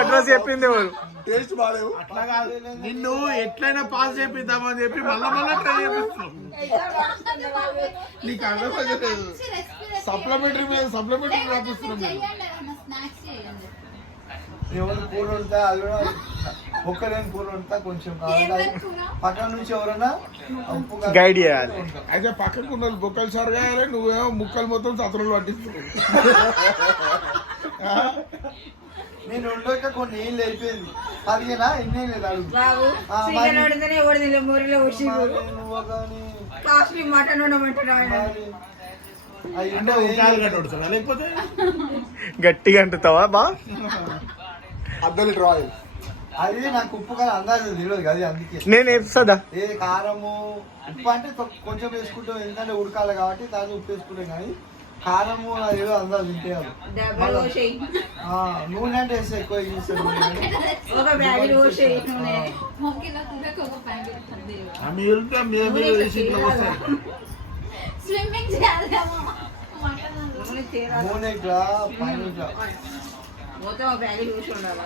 Address చెప్పింది ఎవరు? Taste బాగాలేవు. అట్లా కాదు, నిన్ను ఎట్లయినా పాస్ చేపిద్దామని చెప్పి మళ్ళా ట్రై చేపిస్తున్నాం. నీకు అర్థం సప్లిమెంటరీ మీద సప్లిమెంటరీ రాపిస్తున్నాం మేము. ఎవరు కూర వండుతా అది కూడా ఒక్కలేని కూర వండుతా కొంచెం పక్కన నుంచి ఎవరైనా గైడ్ చేయాలి. అయితే పక్కకు ఉన్న బొక్కలు సార్ కాయాలి, నువ్వేమో ముక్కలు మొత్తం సత్రంలో పట్టిస్తున్నావు. నేను ఉండక కొన్ని ఏళ్ళు అయిపోయింది. అడిగినా ఇన్నే లేదు అడుగు. లేకపోతే గట్టిగా అంటుతావా బా? అద్దలి రాయల్ అది నాకు ఉప్పు కాలం అందాజు తెలియదు కదా, అందుకే నేను వేస్తుందా? ఏ కారము ఉప్పు అంటే కొంచెం వేసుకుంటాం, ఎందుకంటే ఉడకాలి కాబట్టి దాన్ని ఉప్పు వేసుకుంటాం. కానీ కారము అది ఏదో అందాజు తింటే నూనె అంటే వేస్తే ఎక్కువ చేస్తాడు. నూనె ఇట్లా పైన ఇట్లా మొత్తం బ్యాగ్ చూసి ఉండాలి.